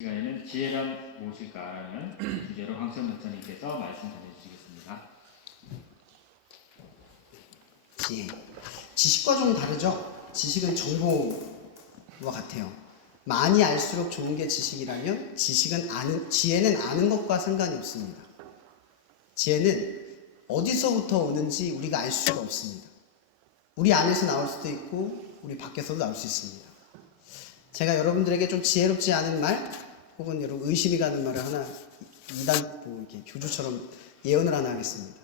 시간에는 지혜란 무엇일까라는 주제로 황수영 목사님께서 말씀 전해주시겠습니다. 지혜. 지식과 좀 다르죠? 지식은 정보와 같아요. 많이 알수록 좋은 게 지식이라면 지혜는 아는 것과 상관이 없습니다. 지혜는 어디서부터 오는지 우리가 알 수가 없습니다. 우리 안에서 나올 수도 있고 우리 밖에서도 나올 수 있습니다. 제가 여러분들에게 좀 지혜롭지 않은 말 혹은 여러분 의심이 가는 말을 하나 이렇게 교주처럼 예언을 하나 하겠습니다.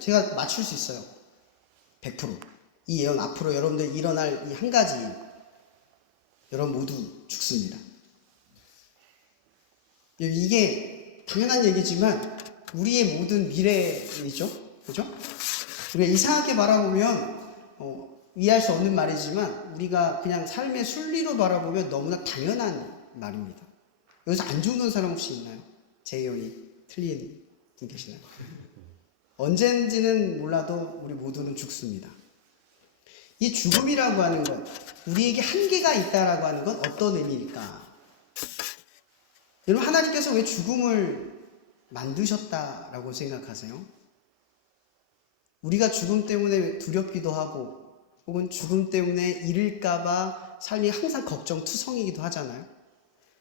제가 맞출 수 있어요. 100%. 이 예언 앞으로 여러분들 일어날 이 한 가지 여러분 모두 죽습니다. 이게 당연한 얘기지만 우리의 모든 미래이죠. 그죠? 우리가 이상하게 바라보면 이해할 수 없는 말이지만 우리가 그냥 삶의 순리로 바라보면 너무나 당연한 말입니다. 여기서 안 죽는 사람 혹시 있나요? 제 예언이 틀린 분 계시나요? 언젠지는 몰라도 우리 모두는 죽습니다. 이 죽음이라고 하는 것, 우리에게 한계가 있다라고 하는 건 어떤 의미일까? 여러분, 하나님께서 왜 죽음을 만드셨다라고 생각하세요? 우리가 죽음 때문에 두렵기도 하고 혹은 죽음 때문에 잃을까봐 삶이 항상 걱정투성이기도 하잖아요.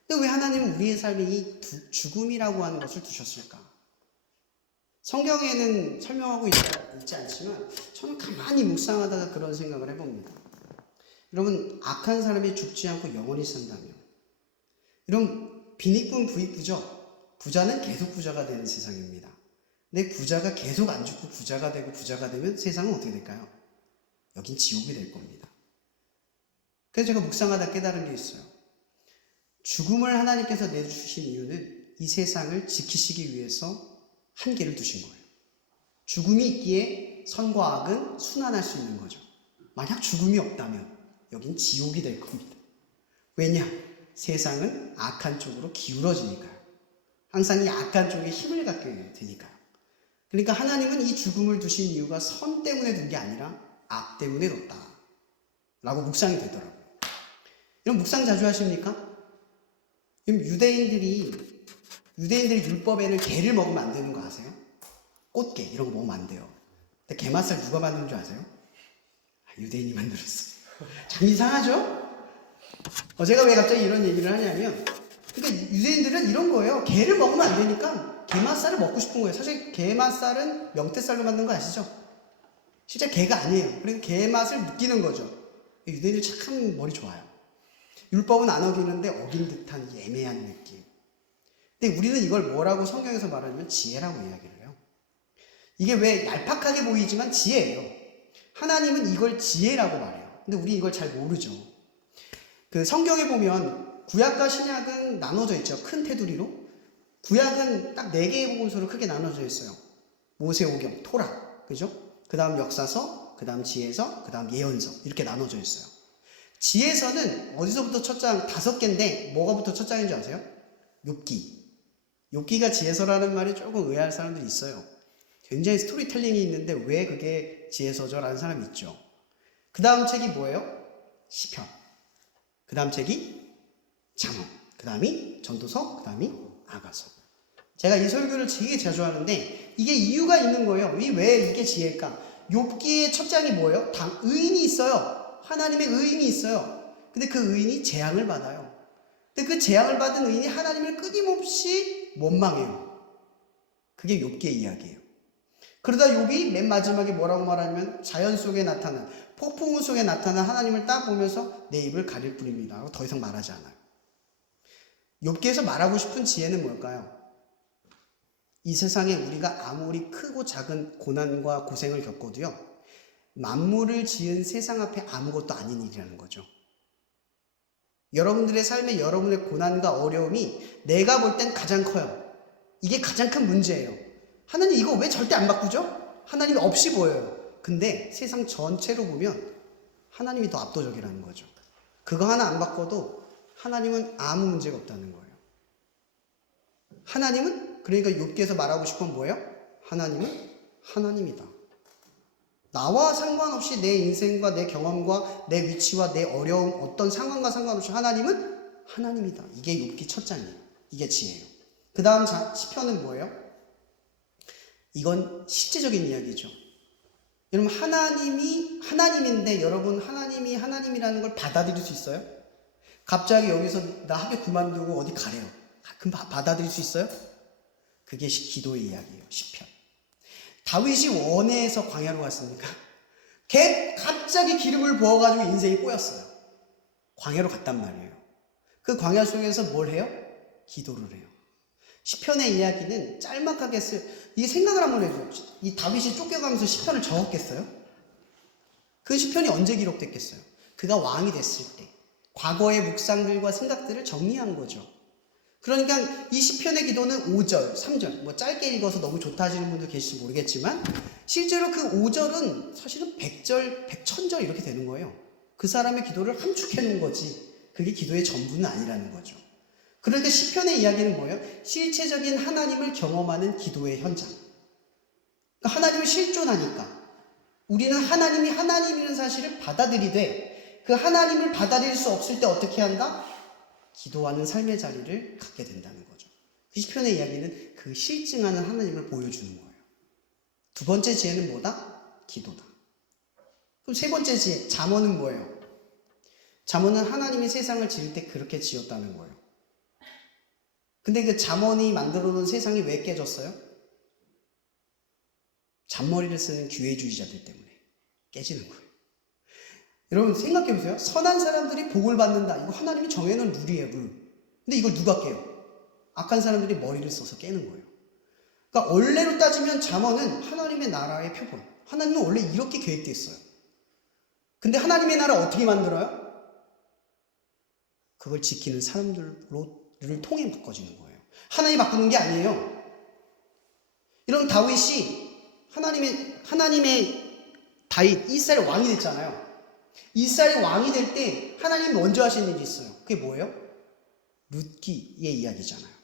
근데 왜 하나님은 우리의 삶에 이 죽음이라고 하는 것을 두셨을까? 성경에는 설명하고 있지 않지만 저는 가만히 묵상하다가 그런 생각을 해봅니다. 여러분, 악한 사람이 죽지 않고 영원히 산다면, 여러분, 빈익분 부익부죠? 부자는 계속 부자가 되는 세상입니다. 근데 부자가 계속 안 죽고 부자가 되고 부자가 되면 세상은 어떻게 될까요? 여긴 지옥이 될 겁니다. 그래서 제가 묵상하다 깨달은 게 있어요. 죽음을 하나님께서 내주신 이유는 이 세상을 지키시기 위해서 한계를 두신 거예요. 죽음이 있기에 선과 악은 순환할 수 있는 거죠. 만약 죽음이 없다면 여긴 지옥이 될 겁니다. 왜냐? 세상은 악한 쪽으로 기울어지니까요. 항상 이 악한 쪽에 힘을 갖게 되니까요. 그러니까 하나님은 이 죽음을 두신 이유가 선 때문에 둔 게 아니라 악 때문에 뒀다 라고 묵상이 되더라고요. 이런 묵상 자주 하십니까? 유대인들이 율법에는 게를 먹으면 안 되는 거 아세요? 꽃게 이런 거 먹으면 안 돼요. 근데 게맛살 누가 만든 줄 아세요? 유대인이 만들었어요. 참 이상하죠? 제가 왜 갑자기 이런 얘기를 하냐면, 그러니까 유대인들은 이런 거예요. 게를 먹으면 안 되니까 게맛살을 먹고 싶은 거예요. 사실 게맛살은 명태살로 만든 거 아시죠? 실제 게가 아니에요. 그러니까 게 맛을 느끼는 거죠. 유대인들 참 머리 좋아요. 율법은 안 어기는데 어긴 듯한 애매한 느낌. 근데 우리는 이걸 뭐라고 성경에서 말하냐면 지혜라고 이야기를 해요. 이게 왜 얄팍하게 보이지만 지혜예요. 하나님은 이걸 지혜라고 말해요. 근데 우리 이걸 잘 모르죠. 그 성경에 보면 구약과 신약은 나눠져 있죠. 큰 테두리로. 구약은 딱 4개의 복음서로 크게 나눠져 있어요. 모세오경, 토라, 그죠? 그 다음 역사서, 그 다음 지혜서, 그 다음 예언서 이렇게 나눠져 있어요. 지혜서는 어디서부터 첫 장 5개인데 뭐가부터 첫 장인 줄 아세요? 욥기. 욥기가 지혜서라는 말이 조금 의아할 사람들이 있어요. 굉장히 스토리텔링이 있는데 왜 그게 지혜서죠라는 사람이 있죠. 그 다음 책이 뭐예요? 시편. 그 다음 책이 잠언. 그 다음이 전도서. 그 다음이 아가서. 제가 이 설교를 되게 자주 하는데 이게 이유가 있는 거예요. 왜 이게 지혜일까? 욥기의 첫 장이 뭐예요? 의인이 있어요. 하나님의 의인이 있어요. 근데 그 의인이 재앙을 받아요. 근데 그 재앙을 받은 의인이 하나님을 끊임없이 원망해요. 그게 욥기의 이야기예요. 그러다 욥이 맨 마지막에 뭐라고 말하냐면 자연 속에 나타난, 폭풍우 속에 나타난 하나님을 딱 보면서 내 입을 가릴 뿐입니다 하고 더 이상 말하지 않아요. 욥기에서 말하고 싶은 지혜는 뭘까요? 이 세상에 우리가 아무리 크고 작은 고난과 고생을 겪어도요, 만물을 지은 세상 앞에 아무것도 아닌 일이라는 거죠. 여러분들의 삶에 여러분의 고난과 어려움이 내가 볼 땐 가장 커요. 이게 가장 큰 문제예요. 하나님 이거 왜 절대 안 바꾸죠? 하나님이 없이 보여요. 근데 세상 전체로 보면 하나님이 더 압도적이라는 거죠. 그거 하나 안 바꿔도 하나님은 아무 문제가 없다는 거예요. 하나님은, 그러니까 욥기에서 말하고 싶은 건 뭐예요? 하나님은 하나님이다. 나와 상관없이 내 인생과 내 경험과 내 위치와 내 어려움, 어떤 상황과 상관없이 하나님은 하나님이다. 이게 욥기 첫 장이에요. 이게 지혜예요. 그 다음 시편은 뭐예요? 이건 실제적인 이야기죠. 여러분 하나님이 하나님인데 여러분 하나님이 하나님이라는 걸 받아들일 수 있어요? 갑자기 여기서 나 학교 그만두고 어디 가래요. 그럼 받아들일 수 있어요? 그게 기도의 이야기예요. 시편. 다윗이 원해에서 광야로 갔습니까? 갑자기 기름을 부어가지고 인생이 꼬였어요. 광야로 갔단 말이에요. 그 광야 속에서 뭘 해요? 기도를 해요. 시편의 이야기는 짤막하게 이게 생각을 한번 해줘요. 이 다윗이 쫓겨가면서 시편을 적었겠어요? 그 시편이 언제 기록됐겠어요? 그가 왕이 됐을 때 과거의 묵상들과 생각들을 정리한 거죠. 그러니까 이 시편의 기도는 5절, 3절 뭐 짧게 읽어서 너무 좋다 하시는 분도 계실지 모르겠지만 실제로 그 5절은 사실은 100절, 100천절 이렇게 되는 거예요. 그 사람의 기도를 함축해 놓은 거지 그게 기도의 전부는 아니라는 거죠. 그런데 시편의 이야기는 뭐예요? 실체적인 하나님을 경험하는 기도의 현장. 그러니까 하나님을 실존하니까 우리는 하나님이 하나님이라는 사실을 받아들이되 그 하나님을 받아들일 수 없을 때 어떻게 한다? 기도하는 삶의 자리를 갖게 된다는 거죠. 그 시편의 이야기는 그 실증하는 하나님을 보여주는 거예요. 두 번째 지혜는 뭐다? 기도다. 그럼 세 번째 지혜, 잠언은 뭐예요? 잠언은 하나님이 세상을 지을 때 그렇게 지었다는 거예요. 근데 그 잠언이 만들어 놓은 세상이 왜 깨졌어요? 잔머리를 쓰는 기회주의자들 때문에 깨지는 거예요. 여러분 생각해 보세요. 선한 사람들이 복을 받는다. 이거 하나님이 정해놓은 룰이에요, 룰. 근데 이걸 누가 깨요? 악한 사람들이 머리를 써서 깨는 거예요. 그러니까 원래로 따지면 잠언은 하나님의 나라의 표본. 하나님은 원래 이렇게 계획되어 있어요. 근데 하나님의 나라 어떻게 만들어요? 그걸 지키는 사람들을 통해 바꿔지는 거예요. 하나님이 바꾸는 게 아니에요. 이런 다윗이 하나님의 다윗, 이스라엘 왕이 됐잖아요. 이스라엘 왕이 될 때 하나님이 먼저 하신 일이 있어요. 그게 뭐예요? 룻기의 이야기잖아요.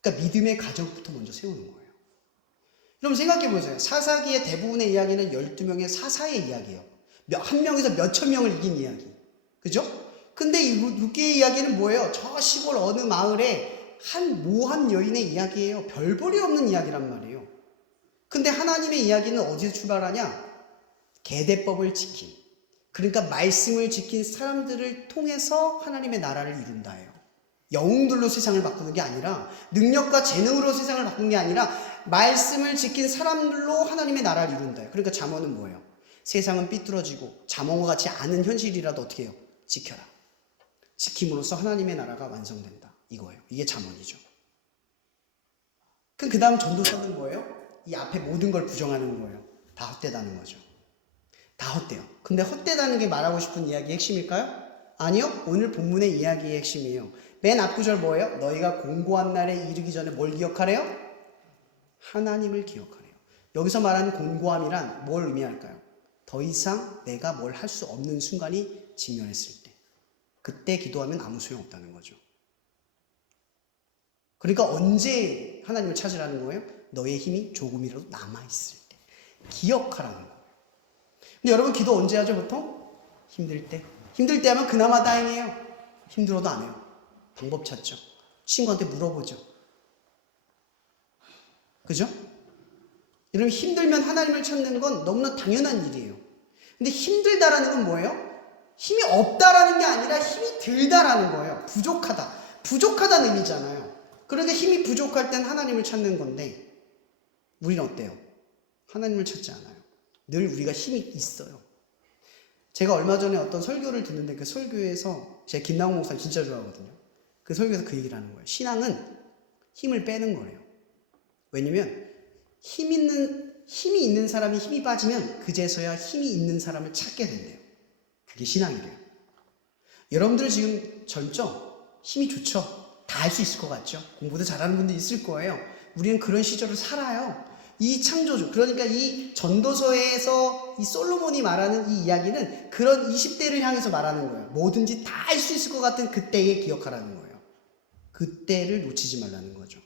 그러니까 믿음의 가정부터 먼저 세우는 거예요. 여러분 생각해 보세요. 사사기의 대부분의 이야기는 12명의 사사의 이야기예요. 한 명에서 몇천 명을 이긴 이야기. 그죠? 근데 이 룻기의 이야기는 뭐예요? 저 시골 어느 마을에 한 모함 여인의 이야기예요. 별 볼이 없는 이야기란 말이에요. 근데 하나님의 이야기는 어디서 출발하냐? 계대법을 지킨, 그러니까 말씀을 지킨 사람들을 통해서 하나님의 나라를 이룬다예요. 영웅들로 세상을 바꾸는 게 아니라 능력과 재능으로 세상을 바꾸는 게 아니라 말씀을 지킨 사람들로 하나님의 나라를 이룬다예요. 그러니까 잠언은 뭐예요? 세상은 삐뚤어지고 잠언과 같이 않은 현실이라도 어떻게 해요? 지켜라. 지킴으로써 하나님의 나라가 완성된다. 이거예요. 이게 잠언이죠. 그 다음 전도서는 뭐예요? 이 앞에 모든 걸 부정하는 거예요. 다 헛되다는 거죠. 다 헛돼요. 근데 헛되다는 게 말하고 싶은 이야기의 핵심일까요? 아니요. 오늘 본문의 이야기의 핵심이에요. 맨 앞구절 뭐예요? 너희가 공고한 날에 이르기 전에 뭘 기억하래요? 하나님을 기억하래요. 여기서 말하는 공고함이란 뭘 의미할까요? 더 이상 내가 뭘 할 수 없는 순간이 직면했을 때. 그때 기도하면 아무 소용없다는 거죠. 그러니까 언제 하나님을 찾으라는 거예요? 너의 힘이 조금이라도 남아있을 때. 기억하라는 거예요. 근데 여러분 기도 언제 하죠 보통? 힘들 때. 힘들 때 하면 그나마 다행이에요. 힘들어도 안 해요. 방법 찾죠. 친구한테 물어보죠. 그죠? 여러분 힘들면 하나님을 찾는 건 너무나 당연한 일이에요. 근데 힘들다라는 건 뭐예요? 힘이 없다라는 게 아니라 힘이 들다라는 거예요. 부족하다. 부족하다는 의미잖아요. 그런데 힘이 부족할 땐 하나님을 찾는 건데 우리는 어때요? 하나님을 찾지 않아요. 늘 우리가 힘이 있어요. 제가 얼마 전에 어떤 설교를 듣는데 그 설교에서 제가 김나홍 목사님 진짜 좋아하거든요. 그 설교에서 그 얘기를 하는 거예요. 신앙은 힘을 빼는 거래요. 왜냐면 힘이 있는 사람이 힘이 빠지면 그제서야 힘이 있는 사람을 찾게 된대요. 그게 신앙이래요. 여러분들 지금 젊죠? 힘이 좋죠? 다 할 수 있을 것 같죠? 공부도 잘하는 분도 있을 거예요. 우리는 그런 시절을 살아요. 이 창조주, 그러니까 이 전도서에서 이 솔로몬이 말하는 이 이야기는 그런 20대를 향해서 말하는 거예요. 뭐든지 다 할 수 있을 것 같은 그때에 기억하라는 거예요. 그때를 놓치지 말라는 거죠.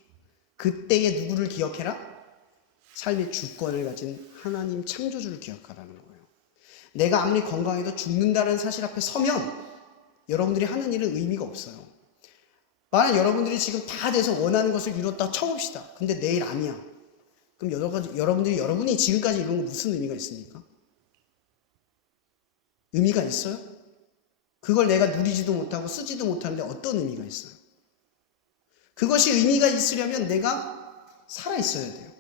그때에 누구를 기억해라? 삶의 주권을 가진 하나님 창조주를 기억하라는 거예요. 내가 아무리 건강해도 죽는다는 사실 앞에 서면 여러분들이 하는 일은 의미가 없어요. 만약 여러분들이 지금 다 돼서 원하는 것을 이뤘다 쳐봅시다. 근데 내일 아니야. 그럼 여러분이 지금까지 이룬 거 무슨 의미가 있습니까? 의미가 있어요? 그걸 내가 누리지도 못하고 쓰지도 못하는데 어떤 의미가 있어요? 그것이 의미가 있으려면 내가 살아있어야 돼요.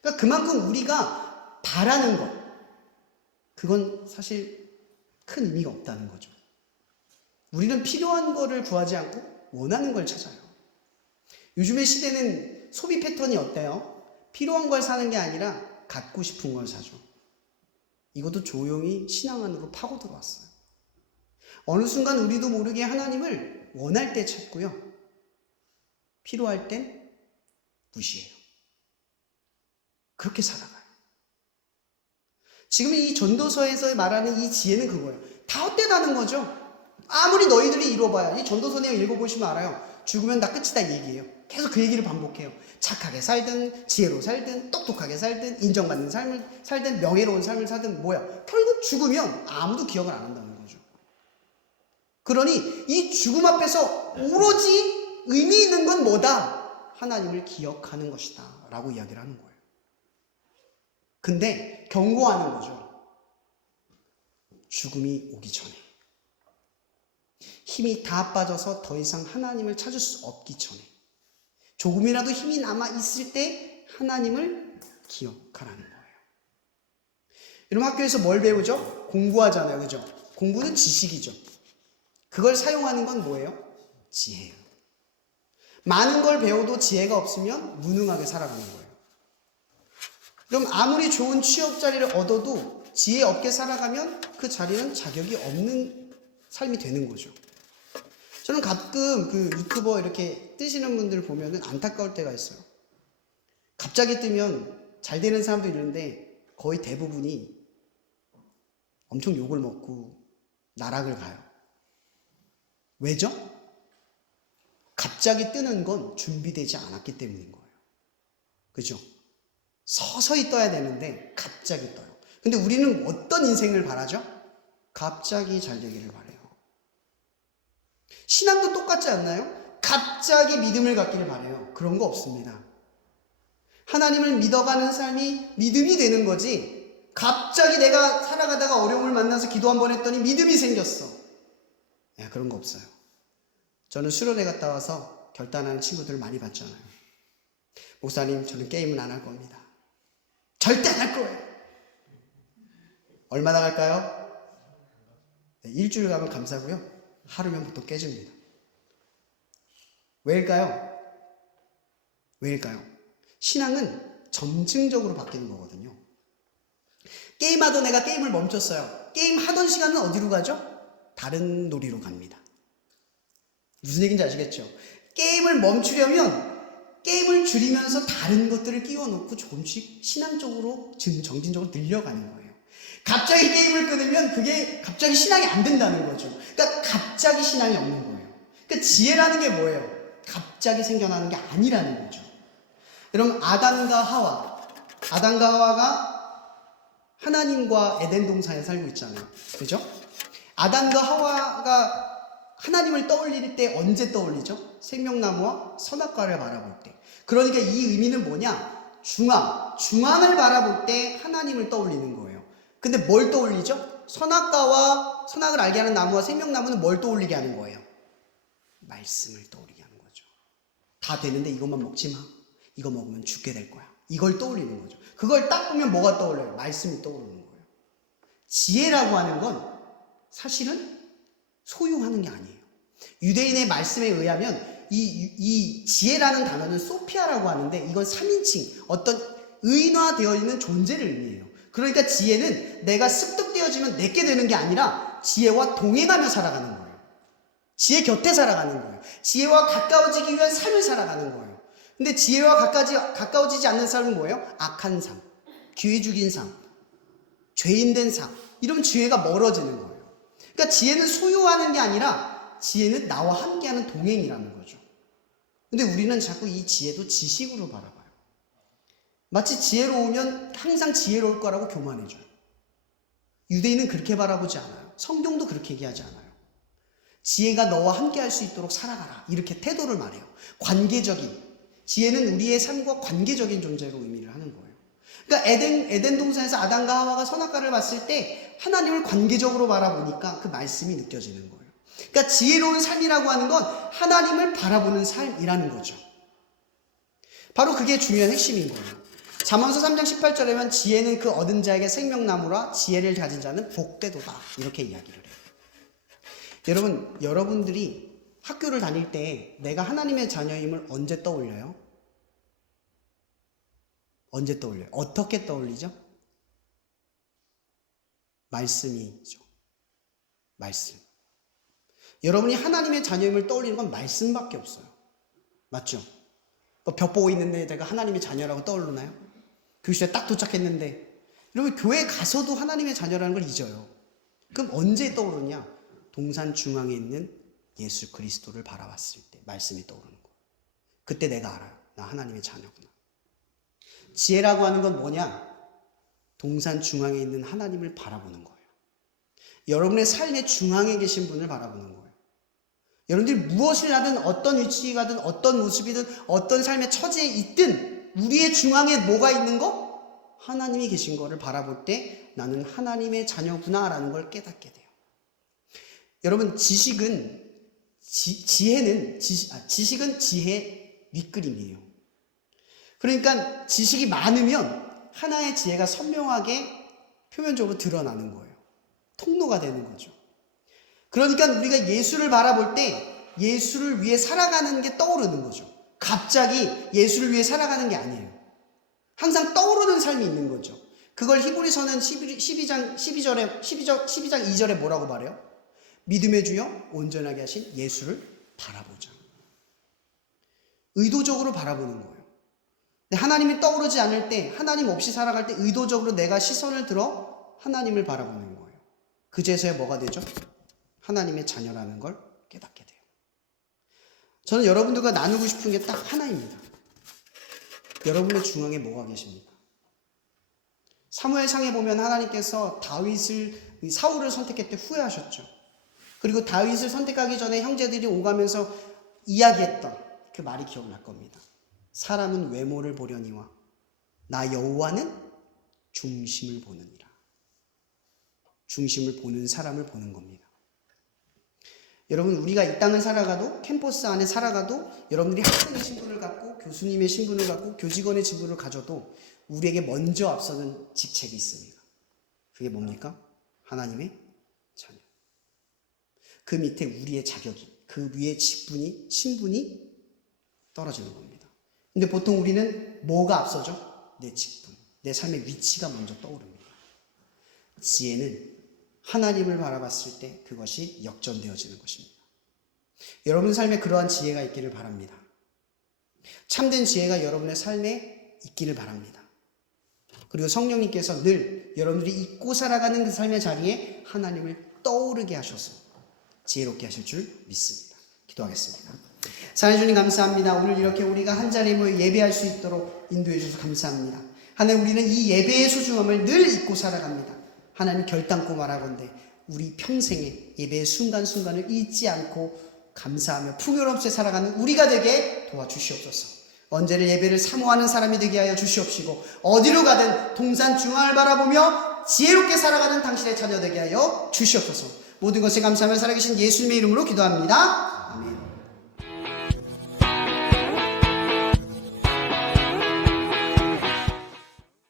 그러니까 그만큼 우리가 바라는 것, 그건 사실 큰 의미가 없다는 거죠. 우리는 필요한 거를 구하지 않고 원하는 걸 찾아요. 요즘의 시대는 소비 패턴이 어때요? 필요한 걸 사는 게 아니라 갖고 싶은 걸 사죠. 이것도 조용히 신앙 안으로 파고 들어왔어요. 어느 순간 우리도 모르게 하나님을 원할 때 찾고요. 필요할 땐 무시해요. 그렇게 살아가요. 지금 이 전도서에서 말하는 이 지혜는 그거예요. 다 헛되다는 거죠. 아무리 너희들이 이뤄봐야, 이 전도서 내용 읽어보시면 알아요. 죽으면 다 끝이다 얘기예요. 계속 그 얘기를 반복해요. 착하게 살든 지혜로 살든 똑똑하게 살든 인정받는 삶을 살든 명예로운 삶을 살든 뭐야. 결국 죽으면 아무도 기억을 안 한다는 거죠. 그러니 이 죽음 앞에서 오로지 의미 있는 건 뭐다? 하나님을 기억하는 것이다 라고 이야기를 하는 거예요. 근데 경고하는 거죠. 죽음이 오기 전에, 힘이 다 빠져서 더 이상 하나님을 찾을 수 없기 전에, 조금이라도 힘이 남아 있을 때 하나님을 기억하라는 거예요. 여러분 학교에서 뭘 배우죠? 공부하잖아요. 그죠? 공부는 지식이죠. 그걸 사용하는 건 뭐예요? 지혜예요. 많은 걸 배워도 지혜가 없으면 무능하게 살아가는 거예요. 그럼 아무리 좋은 취업 자리를 얻어도 지혜 없게 살아가면 그 자리는 자격이 없는 삶이 되는 거죠. 저는 가끔 그 유튜버 이렇게 뜨시는 분들 보면은 안타까울 때가 있어요. 갑자기 뜨면 잘 되는 사람도 있는데 거의 대부분이 엄청 욕을 먹고 나락을 가요. 왜죠? 갑자기 뜨는 건 준비되지 않았기 때문인 거예요. 그죠? 서서히 떠야 되는데 갑자기 떠요. 근데 우리는 어떤 인생을 바라죠? 갑자기 잘 되기를 바라요. 신앙도 똑같지 않나요? 갑자기 믿음을 갖기를 바라요. 그런 거 없습니다. 하나님을 믿어가는 삶이 믿음이 되는 거지, 갑자기 내가 살아가다가 어려움을 만나서 기도 한 번 했더니 믿음이 생겼어. 야, 그런 거 없어요. 저는 수련회 갔다 와서 결단하는 친구들을 많이 봤잖아요. 목사님, 저는 게임은 안 할 겁니다. 절대 안 할 거예요. 얼마나 갈까요? 네, 일주일 가면 감사고요. 하루면 보통 깨집니다. 왜일까요? 신앙은 점층적으로 바뀌는 거거든요. 게임하던 애가 게임을 멈췄어요. 게임 하던 시간은 어디로 가죠? 다른 놀이로 갑니다. 무슨 얘기인지 아시겠죠? 게임을 멈추려면 게임을 줄이면서 다른 것들을 끼워놓고 조금씩 신앙적으로, 정신적으로 늘려가는 거예요. 갑자기 게임을 끊으면 그게 갑자기 신앙이 안 된다는 거죠. 그러니까 갑자기 신앙이 없는 거예요. 그러니까 지혜라는 게 뭐예요? 갑자기 생겨나는 게 아니라는 거죠. 여러분, 아담과 하와가 하나님과 에덴 동산에 살고 있잖아요. 그죠? 아담과 하와가 하나님을 떠올릴 때 언제 떠올리죠? 생명나무와 선악과를 바라볼 때. 그러니까 이 의미는 뭐냐? 중앙을 바라볼 때 하나님을 떠올리는 거예요. 근데 뭘 떠올리죠? 선악을 알게 하는 나무와 생명나무는 뭘 떠올리게 하는 거예요? 말씀을 떠올리게 하는 거죠. 다 되는데 이것만 먹지 마. 이거 먹으면 죽게 될 거야. 이걸 떠올리는 거죠. 그걸 딱 보면 뭐가 떠올려요? 말씀이 떠오르는 거예요. 지혜라고 하는 건 사실은 소유하는 게 아니에요. 유대인의 말씀에 의하면 이 지혜라는 단어는 소피아라고 하는데, 이건 3인칭, 어떤 의인화되어 있는 존재를 의미해요. 그러니까 지혜는 내가 습득되어지면 내게 되는 게 아니라 지혜와 동행하며 살아가는 거예요. 지혜 곁에 살아가는 거예요. 지혜와 가까워지기 위한 삶을 살아가는 거예요. 근데 지혜와 가까워지지 않는 삶은 뭐예요? 악한 삶, 기회 죽인 삶, 죄인된 삶, 이러면 지혜가 멀어지는 거예요. 그러니까 지혜는 소유하는 게 아니라 지혜는 나와 함께하는 동행이라는 거죠. 근데 우리는 자꾸 이 지혜도 지식으로 바라봐요. 마치 지혜로우면 항상 지혜로울 거라고 교만해줘요. 유대인은 그렇게 바라보지 않아요. 성경도 그렇게 얘기하지 않아요. 지혜가 너와 함께 할 수 있도록 살아가라. 이렇게 태도를 말해요. 관계적인. 지혜는 우리의 삶과 관계적인 존재로 의미를 하는 거예요. 그러니까 에덴 동산에서 아담과 하와가 선악과를 봤을 때 하나님을 관계적으로 바라보니까 그 말씀이 느껴지는 거예요. 그러니까 지혜로운 삶이라고 하는 건 하나님을 바라보는 삶이라는 거죠. 바로 그게 중요한 핵심인 거예요. 잠언서 3장 18절에 보면 지혜는 그 얻은 자에게 생명나무라 지혜를 가진 자는 복되도다. 이렇게 이야기를 해요. 여러분, 여러분들이 학교를 다닐 때 내가 하나님의 자녀임을 언제 떠올려요? 언제 떠올려요? 어떻게 떠올리죠? 말씀이죠. 말씀. 여러분이 하나님의 자녀임을 떠올리는 건 말씀밖에 없어요. 맞죠? 벽 보고 있는데 내가 하나님의 자녀라고 떠오르나요? 교실에 딱 도착했는데 여러분 교회 가서도 하나님의 자녀라는 걸 잊어요. 그럼 언제 떠오르냐? 동산 중앙에 있는 예수 그리스도를 바라봤을 때 말씀이 떠오르는 거예요. 그때 내가 알아요. 나 하나님의 자녀구나. 지혜라고 하는 건 뭐냐? 동산 중앙에 있는 하나님을 바라보는 거예요. 여러분의 삶의 중앙에 계신 분을 바라보는 거예요. 여러분들이 무엇을 하든 어떤 위치에 가든 어떤 모습이든 어떤 삶의 처지에 있든 우리의 중앙에 뭐가 있는 거? 하나님이 계신 거를 바라볼 때 나는 하나님의 자녀구나라는 걸 깨닫게 돼요. 여러분 지식은 지혜 윗그림이에요. 그러니까 지식이 많으면 하나의 지혜가 선명하게 표면적으로 드러나는 거예요. 통로가 되는 거죠. 그러니까 우리가 예수를 바라볼 때 예수를 위해 살아가는 게 떠오르는 거죠. 갑자기 예수를 위해 살아가는 게 아니에요. 항상 떠오르는 삶이 있는 거죠. 그걸 히브리서는 12장 2절에 뭐라고 말해요? 믿음의 주여 온전하게 하신 예수를 바라보자. 의도적으로 바라보는 거예요. 하나님이 떠오르지 않을 때, 하나님 없이 살아갈 때 의도적으로 내가 시선을 들어 하나님을 바라보는 거예요. 그제서야 뭐가 되죠? 하나님의 자녀라는 걸 깨닫게 돼요. 저는 여러분들과 나누고 싶은 게 딱 하나입니다. 여러분의 중앙에 뭐가 계십니까? 사무엘상에 보면 하나님께서 사울을 선택할 때 후회하셨죠. 그리고 다윗을 선택하기 전에 형제들이 오가면서 이야기했던 그 말이 기억날 겁니다. 사람은 외모를 보려니와 나 여호와는 중심을 보느니라. 중심을 보는 사람을 보는 겁니다. 여러분 우리가 이 땅을 살아가도 캠퍼스 안에 살아가도 여러분들이 학생의 신분을 갖고 교수님의 신분을 갖고 교직원의 신분을 가져도 우리에게 먼저 앞서는 직책이 있습니다. 그게 뭡니까? 하나님의 자녀. 그 밑에 우리의 자격이, 그 위에 직분이, 신분이 떨어지는 겁니다. 근데 보통 우리는 뭐가 앞서죠? 내 직분, 내 삶의 위치가 먼저 떠오릅니다. 지혜는 하나님을 바라봤을 때 그것이 역전되어지는 것입니다. 여러분 삶에 그러한 지혜가 있기를 바랍니다. 참된 지혜가 여러분의 삶에 있기를 바랍니다. 그리고 성령님께서 늘 여러분들이 잊고 살아가는 그 삶의 자리에 하나님을 떠오르게 하셔서 지혜롭게 하실 줄 믿습니다. 기도하겠습니다. 사랑해 주님 감사합니다. 오늘 이렇게 우리가 한 자리에 모여 예배할 수 있도록 인도해 주셔서 감사합니다. 하나님 우리는 이 예배의 소중함을 늘 잊고 살아갑니다. 하나님 결단코 말하건대 우리 평생에 예배의 순간순간을 잊지 않고 감사하며 풍요롭게 살아가는 우리가 되게 도와주시옵소서. 언제를 예배를 사모하는 사람이 되게 하여 주시옵시고 어디로 가든 동산 중앙을 바라보며 지혜롭게 살아가는 당신의 자녀 되게 하여 주시옵소서. 모든 것에 감사하며 살아계신 예수님의 이름으로 기도합니다. 아멘.